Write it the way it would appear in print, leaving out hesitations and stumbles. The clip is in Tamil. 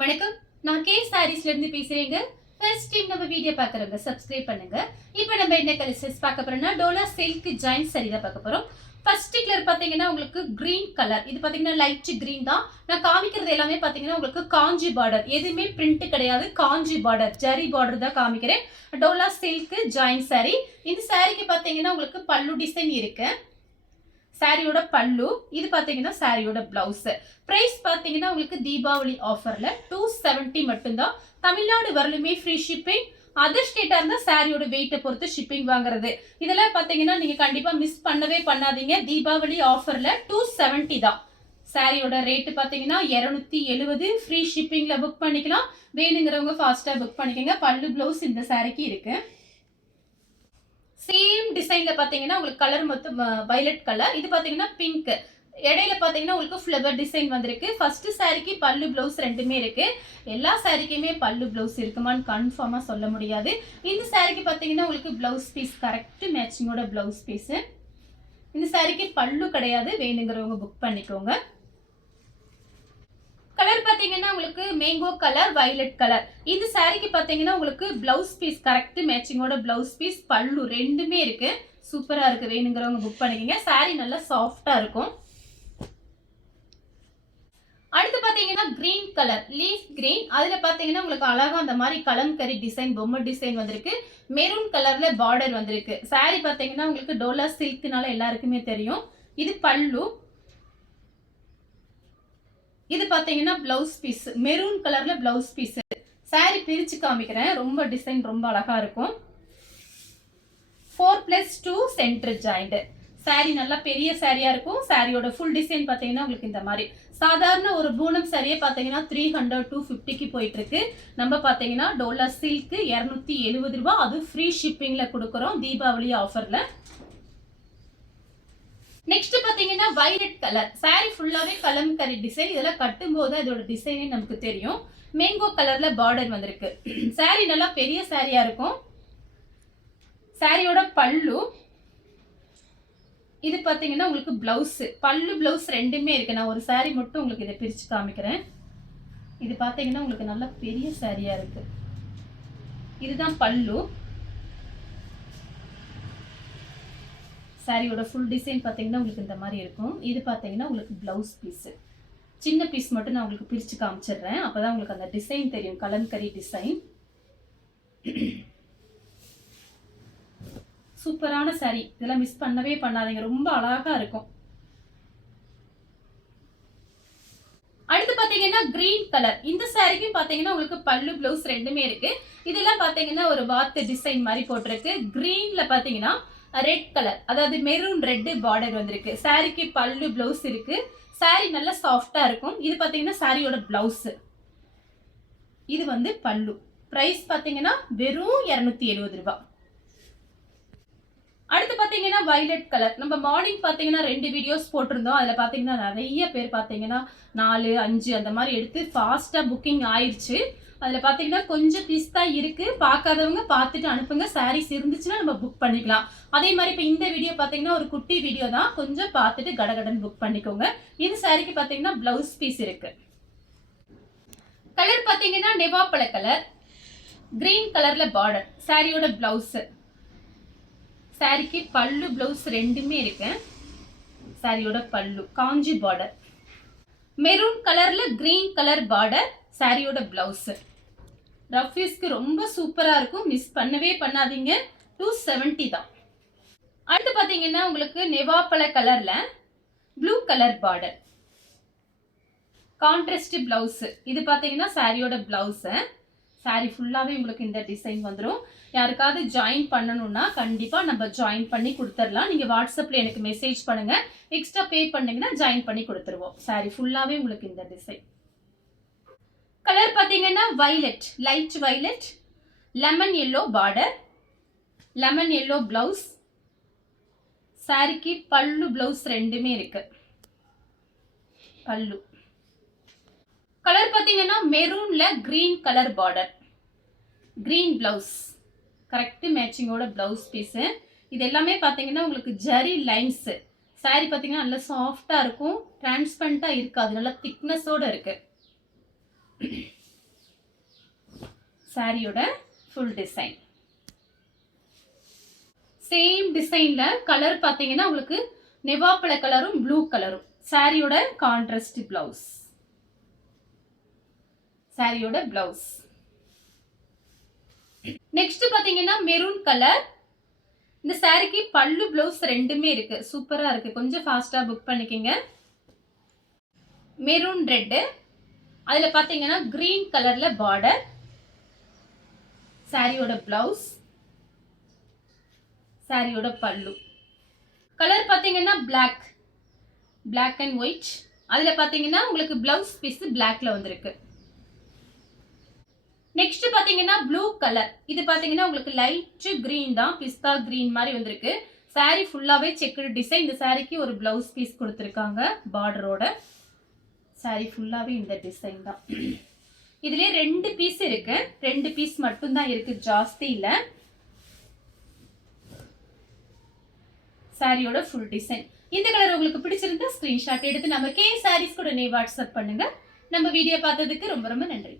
வணக்கம். நான் கே சாரீஸ்ல இருந்து பேசுறேங்க. ஃபர்ஸ்ட் டைம் நம்ம வீடியோ பார்க்குறவங்க சப்ஸ்கிரைப் பண்ணுங்க. இப்போ நம்ம என்ன கலெக்ஷன்ஸ் பார்க்க போறோம்னா டோலா சில்க் ஜாயிண்ட் saree தான் பார்க்க போறோம். ஃபர்ஸ்ட் கலர் பார்த்தீங்கன்னா உங்களுக்கு கிரீன் கலர். இது பார்த்தீங்கன்னா லைட் கிரீன் தான். நான் காமிக்கிறது எல்லாமே பார்த்தீங்கன்னா உங்களுக்கு காஞ்சி பார்டர். எதுவுமே பிரிண்ட் கிடையாது. காஞ்சி பார்டர், ஜரி பார்டர் தான் காமிக்கிறேன். Dola silk joint saree. இந்த சாரிக்கு பார்த்தீங்கன்னா உங்களுக்கு பல்லு டிசைன் இருக்கு. சாரியோட பல்லு. இது பாத்தீங்கன்னா சாரியோட பிளவுஸ். பிரைஸ் பாத்தீங்கன்னா உங்களுக்கு தீபாவளி ஆஃபர்ல 270 மட்டும்தான். தமிழ்நாடு வரலுமே ஃப்ரீ ஷிப்பிங். அதர் ஸ்டேட்டா இருந்தா சாரியோட வெயிட்டை பொறுத்து ஷிப்பிங் வாங்குறது. இதெல்லாம் பாத்தீங்கன்னா நீங்க கண்டிப்பா மிஸ் பண்ணவே பண்ணாதீங்க. தீபாவளி ஆஃபர்ல 270 தான். சாரியோட ரேட் பாத்தீங்கன்னா 270. ஃப்ரீ ஷிப்பிங்ல புக் பண்ணிக்கலாம். வேணுங்கிறவங்க ஃபாஸ்டா புக் பண்ணிக்கோங்க. பல்லு பிளவுஸ் இந்த சாரிக்கு இருக்கு. சேம் டிசைன்ல பாத்தீங்கன்னா உங்களுக்கு கலர் மொத்தம் வயலட் கலர். இது பாத்தீங்கன்னா பிங்க். இடையில பாத்தீங்கன்னா உங்களுக்கு ஃப்ளவர் டிசைன் வந்திருக்கு. ஃபர்ஸ்ட் சாரிக்கு பல்லு பிளவுஸ் ரெண்டுமே இருக்கு. எல்லா சாரிக்குமே பல்லு பிளவுஸ் இருக்குமான்னு கன்ஃபார்மா சொல்ல முடியாது. இந்த சாரிக்கு பாத்தீங்கன்னா உங்களுக்கு பிளவுஸ் பீஸ் கரெக்ட் மேட்சிங்கோட பிளவுஸ் பீஸ். இந்த சாரிக்கு பல்லு கிடையாது. வேணுங்கிறவங்க புக் பண்ணிக்கோங்க. கலர் பாத்தீங்கன்னா உங்களுக்கு மேங்கோ கலர், வயலட் கலர். இந்த சாரிக்கு பாத்தீங்கன்னா உங்களுக்கு பிளவுஸ் பீஸ் கரெக்ட் மேட்சிங்கோட பிளவுஸ் பீஸ், பல்லு ரெண்டுமே இருக்கு. சூப்பரா இருக்கு. வேணுங்கிறவங்க புக் பண்ணிக்கங்க. சாரி நல்லா சாஃப்டா இருக்கும். அடுத்து பாத்தீங்கன்னா கிரீன் கலர், லீஃப் கிரீன். அதுல பாத்தீங்கன்னா உங்களுக்கு அழகா அந்த மாதிரி கலம்கரி டிசைன், பொம்மை டிசைன் வந்திருக்கு. மெரூன் கலர்ல பார்டர் வந்திருக்கு. சாரி பாத்தீங்கன்னா உங்களுக்கு டோலா சில்க்னால எல்லாருக்குமே தெரியும். இது பல்லு. இது பாத்தீங்கன்னா பிளவுஸ் பீஸ், மெரூன் கலர்ல பிளவுஸ் பீஸ். சாரி பிரிச்சு காமிக்கிறேன். ரொம்ப டிசைன் ரொம்ப அழகா இருக்கும். 4+2 சென்டர் ஜாயிண்ட். சாரி நல்லா பெரிய சாரியா இருக்கும். சாரியோட ஃபுல் டிசைன் பாத்தீங்கன்னா உங்களுக்கு இந்த மாதிரி. சாதாரண ஒரு பூனம் சாரியே பாத்தீங்கன்னா 300 250க்கு போயிட்டு இருக்கு. நம்ம பாத்தீங்கன்னா டோலா சில்க் 270 ரூபாய். அது ஃப்ரீ ஷிப்பிங்ல கொடுக்குறோம் தீபாவளி ஆஃபர்ல. நெக்ஸ்ட் பாத்தீங்கன்னா வயலட் கலர். சாரி ஃபுல்லாவே கலம்கரி டிசைன். இதெல்லாம் கட்டும்போது அதோட டிசைனே நமக்கு தெரியும். மேங்கோ கலர்ல பார்டர் வந்திருக்கு. சாரி நல்லா பெரிய சாரியா இருக்கும். சாரியோட பல்லு. இது பாத்தீங்கன்னா உங்களுக்கு பிளவுஸ். பல்லு பிளவுஸ் ரெண்டுமே இருக்கு. நான் ஒரு சாரி மட்டும் உங்களுக்கு இதை பிரிச்சு காமிக்கிறேன். இது பாத்தீங்கன்னா உங்களுக்கு நல்ல பெரிய சாரியா இருக்கு. இதுதான் பல்லு. சாரியோட ஃபுல் டிசைன் பார்த்தீங்கன்னா உங்களுக்கு இந்த மாதிரி இருக்கும். இது பார்த்தீங்கன்னா உங்களுக்கு பிளவுஸ் பீஸ். சின்ன பீஸ் மட்டும் நான் உங்களுக்கு பிரித்து காமிச்சிடுறேன். அப்போதான் உங்களுக்கு அந்த டிசைன் தெரியும். கலம்கரி டிசைன். சூப்பரான சாரி. இதெல்லாம் மிஸ் பண்ணவே பண்ணாதீங்க. ரொம்ப அழகா இருக்கும். அடுத்து பாத்தீங்கன்னா கிரீன் கலர். இந்த சாரிக்கும் பாத்தீங்கன்னா உங்களுக்கு பல்லு பிளவுஸ் ரெண்டுமே இருக்கு. இதெல்லாம் பாத்தீங்கன்னா ஒரு வாத்து டிசைன் மாதிரி போட்டிருக்கு. கிரீன்ல பாத்தீங்கன்னா ரெட் கலர், அதாவது மெரூன் ரெட் பார்டர் வந்திருக்கு. சாரிக்கு பல்லு பிளவுஸ் இருக்கு. சாரி நல்லா சாஃப்டா இருக்கும். இது பாத்தீங்கன்னா சாரியோட பிளவுஸ். இது வந்து பல்லு. பிரைஸ் பாத்தீங்கன்னா வெறும் 270 ரூபாய். அடுத்து பாத்தீங்கன்னா வயலட் கலர். நம்ம மார்னிங் பாத்தீங்கன்னா 2 வீடியோஸ் போட்டிருந்தோம். அதுல பாத்தீங்கன்னா நிறைய பேர் பாத்தீங்கன்னா 4 5 அந்த மாதிரி எடுத்து ஃபாஸ்டா புக்கிங் ஆயிடுச்சு. அதுல பாத்தீங்கன்னா கொஞ்சம் பீஸ் தான் இருக்கு. பார்க்காதவங்க பார்த்துட்டு அனுப்புங்க. சாரீஸ் இருந்துச்சுன்னா நம்ம புக் பண்ணிக்கலாம். அதே மாதிரி இப்ப இந்த வீடியோ பாத்தீங்கன்னா ஒரு குட்டி வீடியோ தான். கொஞ்சம் பார்த்துட்டு கடகடன் புக் பண்ணிக்கோங்க. இந்த சாரிக்கு பாத்தீங்கன்னா பிளவுஸ் பீஸ் இருக்கு. கலர் பாத்தீங்கன்னா நெவாப்பழ கலர், கிரீன் கலர்ல பார்டர். சாரியோட பிளவுஸ். சாரிக்கு பல்லு பிளவுஸ் ரெண்டுமே இருக்கு. சாரியோட பல்லு காஞ்சி பார்டர். மெரூன் கலர்ல கிரீன் கலர் பார்டர். சாரியோட பிளவுஸ். ரஃபீஸ்க்கு ரொம்ப சூப்பரா இருக்கும். மிஸ் பண்ணவே பண்ணாதீங்க. 270 தான். அடுத்து பாத்தீங்கன்னா உங்களுக்கு நெவாப்பழ கலர்ல blue colour border. Contrast blouse. இது பாத்தீங்கன்னா சாரியோட பிளவுஸ். சாரி ஃபுல்லாவே உங்களுக்கு இந்த டிசைன் வந்துடும். யாருக்காவது ஜாயின் பண்ணணும்னா கண்டிப்பா நம்ம ஜாயின் பண்ணி கொடுத்துடலாம். நீங்க வாட்ஸ்அப்ல எனக்கு மெசேஜ் பண்ணுங்க. எக்ஸ்ட்ரா பே பண்ணீங்கன்னா ஜாயின் பண்ணி கொடுத்துருவோம். சாரி ஃபுல்லாவே உங்களுக்கு இந்த டிசைன். கலர் பாத்தீங்கன்னா violet, light violet, lemon yellow border, lemon yellow blouse. சாரிக்கு பல்லு பிளவுஸ் ரெண்டுமே இருக்கு. பல்லு. கலர் பாத்தீங்கன்னா மெரூன்ல green colour border, green blouse. Correct மேட்சிங்கோட பிளவுஸ் பீஸ். இது எல்லாமே பாத்தீங்கன்னா உங்களுக்கு ஜரி லைன்ஸ். சாரி பாத்தீங்கன்னா நல்ல சாஃப்டா இருக்கும். டிரான்ஸ்பரண்டா இருக்காது. நல்ல திக்னஸோட இருக்கு. சாரியோட ஃபுல் டிசைன். சேம் டிசைன்ல கலர் பாத்தீங்கன்னா உங்களுக்கு நெவாப்பழ கலரும் ப்ளூ கலரும். சாரியோட கான்ட்ராஸ்ட் பிளவுஸ். சாரியோட பிளவுஸ். நெக்ஸ்ட் பாத்தீங்கன்னா மெரூன் கலர். இந்த சாரிக்கு பல்லு பிளவுஸ் ரெண்டுமே இருக்கு. சூப்பரா இருக்கு. கொஞ்சம் ஃபாஸ்டா புக் பண்ணிக்கங்க. Maroon red. அதுல பாத்தீங்கன்னா கிரீன் கலர்ல பார்டர். சாரியோட பிளவுஸ். சாரியோட பல்லு. கலர் பாத்தீங்கன்னா பிளாக் அண்ட் ஒயிட். அதுல பாத்தீங்கன்னா உங்களுக்கு பிளவுஸ் பீஸ் பிளாக்ல வந்திருக்கு. நெக்ஸ்ட் பாத்தீங்கன்னா ப்ளூ கலர். இது பாத்தீங்கன்னா உங்களுக்கு லைட் கிரீன் தான், பிஸ்தா கிரீன் மாதிரி வந்திருக்கு. சாரி ஃபுல்லாவே செக்குடு டிசைன். இந்த சாரிக்கு ஒரு பிளவுஸ் பீஸ் கொடுத்துருக்காங்க பார்டரோட. சாரி ஃபுல்லாவே இந்த டிசைன் தான். இதுலயே 2 பீஸ் இருக்கு. 2 பீஸ் மட்டும் தான் இருக்கு, ஜாஸ்தி இல்ல. சாரியோட ஃபுல் டிசைன். இந்த கலர் உங்களுக்கு பிடிச்சிருந்தா ஸ்கிரீன்ஷாட் எடுத்து நம்ம கே சாரீஸ் கூட வாட்ஸ்அப் பண்ணுங்க. நம்ம வீடியோ பார்த்ததுக்கு ரொம்ப ரொம்ப நன்றி.